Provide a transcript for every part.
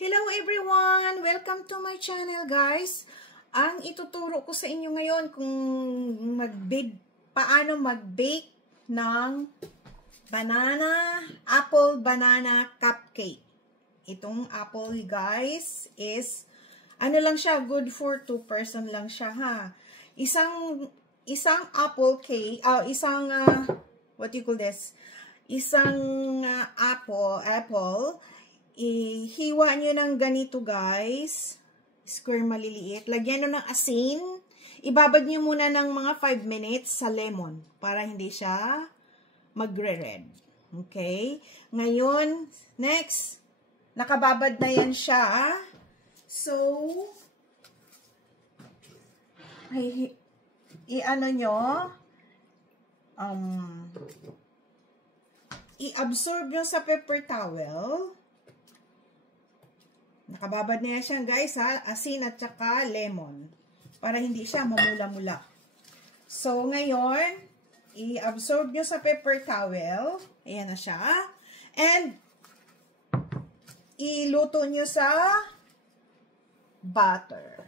Hello everyone! Welcome to my channel guys. Ang ituturo ko sa inyo ngayon kung paano mag-bake ng apple banana cupcake. Itong apple guys is ano lang siya, good for 2 person lang siya ha. Isang apple cake, what do you call this? Isang apple, ihiwa nyo ng ganito guys, square maliliit, lagyan nyo ng asin, ibabad nyo muna ng mga 5 minutes sa lemon, para hindi siya magre-red. Okay? Ngayon, next, nakababad na yan siya. So, i-ano nyo, i-absorb nyo sa paper towel. Nakababad na yan siya guys ha, asin at saka lemon, para hindi siya mamula-mula. So, ngayon, i-absorb nyo sa paper towel. Ayan na siya. And, iluto nyo sa butter.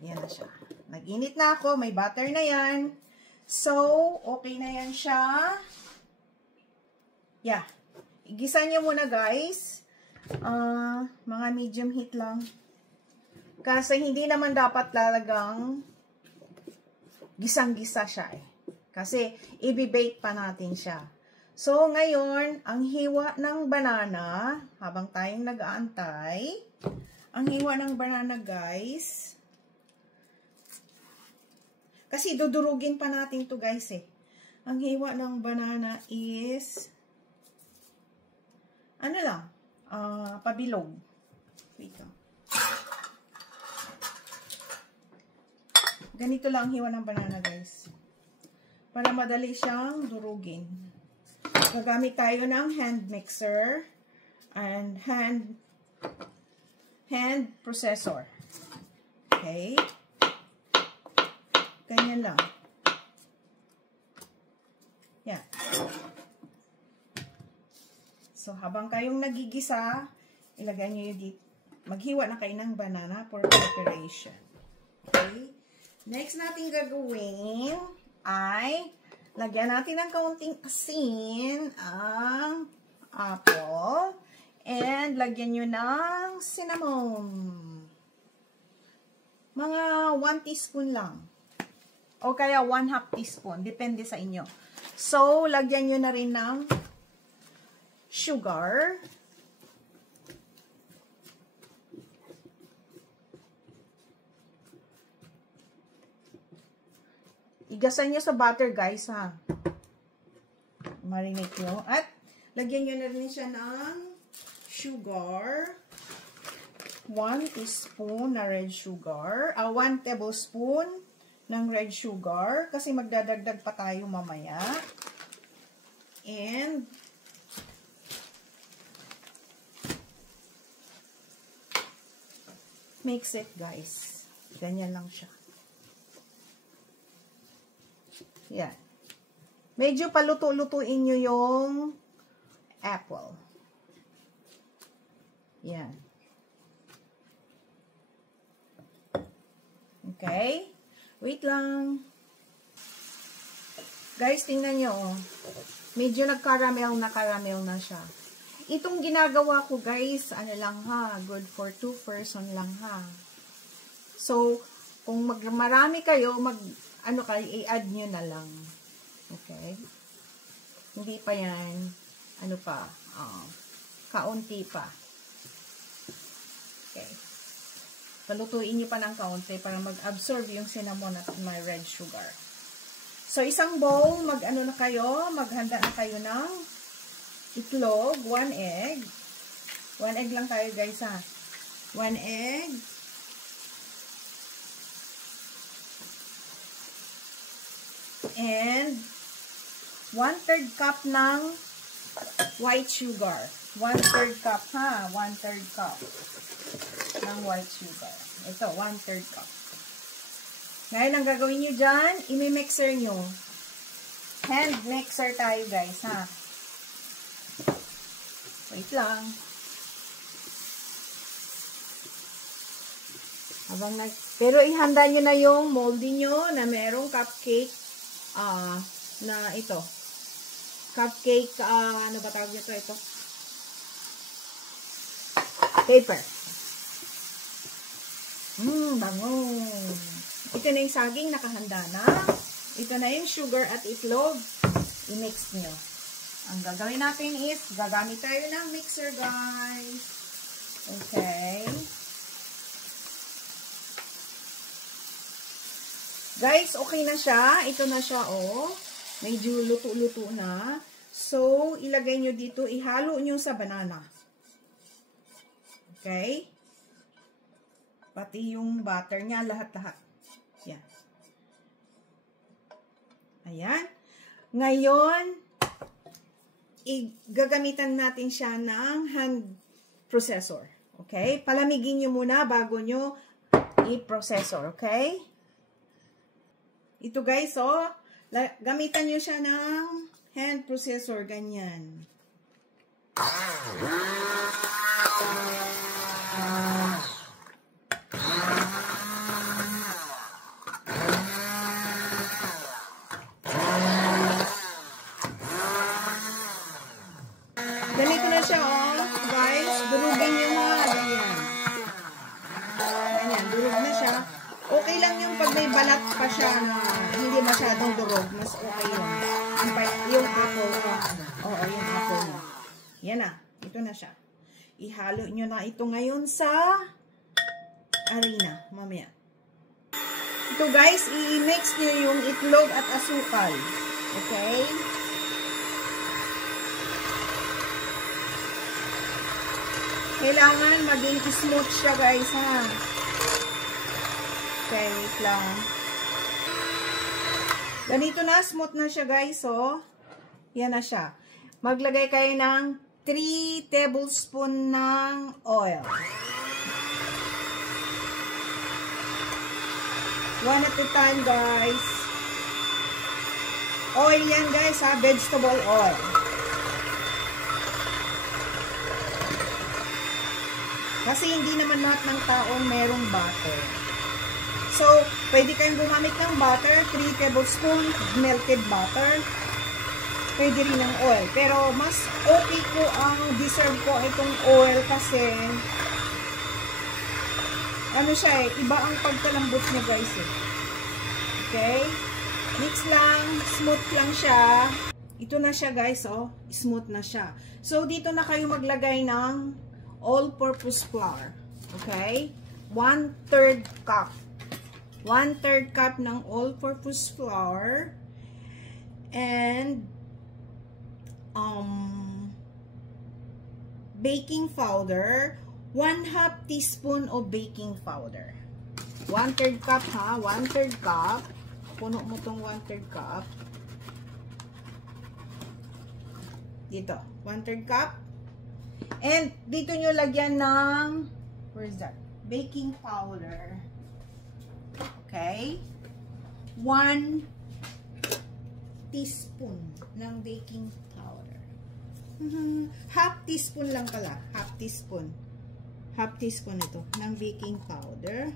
Ayan na siya. Nag-init na ako, may butter na yan. So, okay na yan siya. Yeah. Igisa nyo muna guys. Mga medium heat lang. Kasi hindi naman dapat talagang gisang-gisa siya eh. Kasi i-bake pa natin siya. So, ngayon, ang hiwa ng banana, habang tayong nag-aantay, ang hiwa ng banana guys, kasi dudurugin pa natin to guys eh. Ang hiwa ng banana is, ano lang, pabilog. Wait lang. Ganito lang ang hiwa ng banana guys. Para madali siyang durugin. Gagamit tayo ng hand mixer and hand processor. Okay? Ganyan lang. Yan. So, habang kayong nagigisa, ilagay nyo yung dito. Maghiwa na kayo ng banana for preparation. Okay? Next natin gagawin ay lagyan natin ng kaunting asin ang apple and lagyan nyo ng cinnamon. Mga 1 teaspoon lang. O kaya 1/2 teaspoon. Depende sa inyo. So, lagyan nyo na rin ng sugar. Igasan nyo sa butter guys ha. Marinate nyo. At lagyan nyo na rin siya ng sugar. 1 teaspoon na red sugar. 1 tablespoon ng red sugar. Kasi magdadagdag pa tayo mamaya. And mix it guys. Ganyan lang siya. Yan. Medyo paluto-lutuin nyo yung apple. Yan. Okay. Wait lang. Guys, tingnan nyo. Medyo nag-caramel na siya. Itong ginagawa ko guys, ano lang ha, good for 2 person lang ha. So, kung marami kayo, i-add nyo na lang. Okay? Hindi pa yan, kaunti pa. Okay. Palutuin nyo pa ng kaunti para mag-absorb yung cinnamon at my red sugar. So, isang bowl, maghanda na kayo ng itlog, 1 egg. 1 egg lang tayo guys ha. 1 egg. And 1/3 cup ng white sugar. 1/3 cup ha. 1/3 cup ng white sugar. Ito, 1/3 cup. Ngayon, ang gagawin nyo dyan, imi-mixer nyo. Hand mixer tayo guys ha. Wait lang. Pero ihanda nyo na yung moldy nyo na merong cupcake na ito. Cupcake, ano ba tawag nito? Ito. Paper. Bango. Ito na yung saging, nakahanda na. Ito na yung sugar at itlog. I-mix nyo. Ang gagawin natin is, gagamit tayo ng mixer, guys. Okay. Guys, okay na siya. Ito na siya, oh. Medyo luto-luto na. So, ilagay nyo dito, ihalo nyo sa banana. Okay? Pati yung butter niya, lahat-lahat. Yan. Ayan. Ngayon, gagamitan natin siya ng hand processor. Okay? Palamigin nyo muna bago nyo i-processor. Okay? Ito guys, oh. Gamitan nyo siya ng hand processor. Ganyan. Ganito na siya, oh. Guys, durugin nyo na. Ganyan. Ganyan, durug na siya. Okay lang yung pag may balat pa siya na hindi masyadong durog. Mas okay yun. Yung apple. Oo, yung apple mo. Yan na. Ito na siya. Ihalo nyo na ito ngayon sa harina. Mamaya. Ito guys, i-mix nyo yung itlog at asukal. Okay? Kailangan maging smooth siya guys, ha? Okay, wait lang. Ganito na, smooth na siya guys, oh. Yan na siya. Maglagay kayo ng 3 tablespoon ng oil. 1 at a time guys. Oil yan guys, ha? Vegetable oil. Kasi hindi naman lahat ng taon merong butter. So, pwede kayong gumamit ng butter, 3 tablespoon melted butter. Pwede rin ng oil. Pero, mas okay ko ang deserve ko itong oil kasi ano siya eh, iba ang pagkalambot niya guys eh. Okay? Mix lang, smooth lang siya. Ito na siya guys, oh. Smooth na siya. So, dito na kayo maglagay ng all-purpose flour. Okay? 1/3 cup. 1/3 cup ng all-purpose flour. And baking powder. 1/2 teaspoon of baking powder. 1/3 cup ha. 1/3 cup. Puno mo tong 1/3 cup. Dito. 1/3 cup. And, dito nyo lagyan ng, where is that? Baking powder. Okay? 1 teaspoon ng baking powder. Half teaspoon lang pala. Half teaspoon. Half teaspoon ito ng baking powder.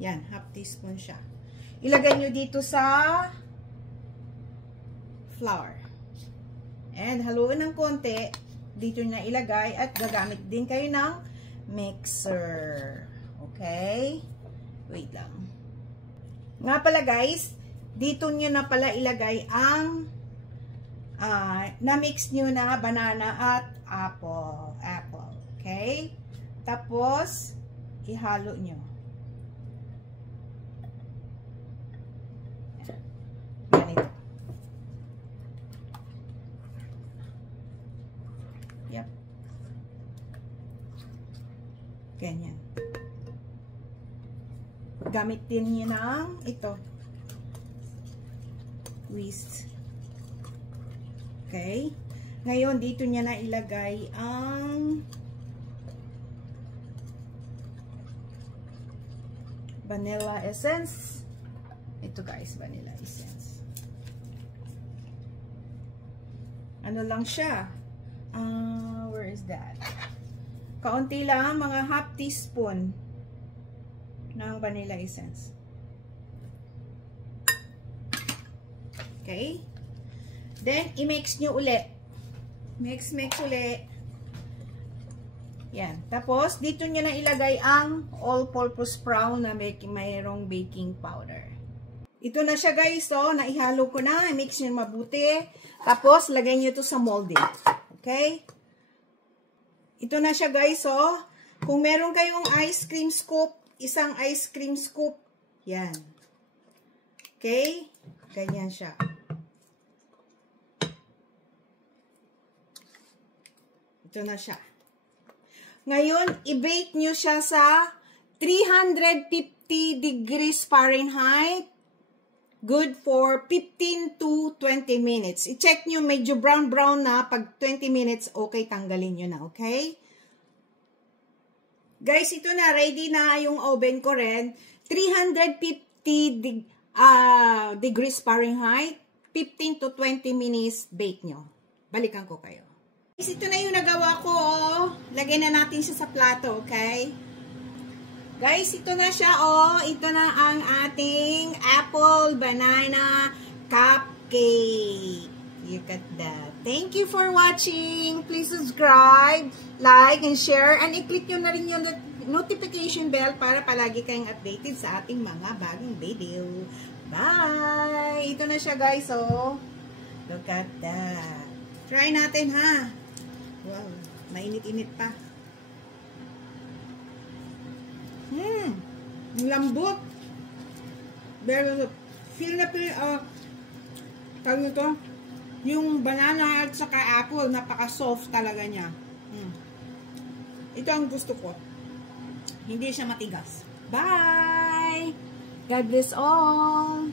Yan, half teaspoon siya. Ilagay nyo dito sa flour. And, haluin ng konti. Dito na ilagay at gagamit din kayo ng mixer. Okay? Wait lang. Nga pala guys, dito nyo na pala ilagay ang na-mix nyo na banana at apple. Okay? Tapos, ihalo nyo. Ganito. Yep. Ganyan. Gamit din nyo ng ito. Whisk. Okay. Ngayon, dito nyo na ilagay ang vanilla essence. Ito guys, vanilla essence. Ano lang siya? Where is that? Kaunti lang, mga half teaspoon. ng vanilla essence. Okay? Then, i-mix nyo ulit. Mix ulit. Yan. Tapos, dito nyo na ilagay ang all-purpose flour na mayroong baking powder. Ito na siya guys, so, naihalo ko na. I-mix nyo mabuti. Tapos, lagay nyo ito sa molding. Okay? Ito na siya guys, so, kung meron kayong ice cream scoop, isang ice cream scoop, yan. Okay? Ganyan siya. Ito na siya. Ngayon, i-bake nyo siya sa 350 degrees Fahrenheit. Good for 15 to 20 minutes. I-check nyo, medyo brown-brown na. Pag 20 minutes, okay, tanggalin nyo na, okay? Guys, ito na. Ready na yung oven ko rin. 350 degrees Fahrenheit. 15 to 20 minutes, bake nyo. Balikan ko kayo. Guys, ito na yung nagawa ko. Lagay na natin siya sa plato, okay? Guys, ito na siya, Ito na ang ating apple banana cupcake. Look at that. Thank you for watching. Please subscribe, like, and share. And i-click nyo na rin yung notification bell para palagi kayong updated sa ating mga bagong video. Bye! Ito na siya, guys, Look at that. Try natin, ha? Wow, mainit-init pa. Lambot. Pero, feel na tawag nito, yung banana at saka apple, napaka-soft talaga niya. Ito ang gusto ko. Hindi siya matigas. Bye! God bless all!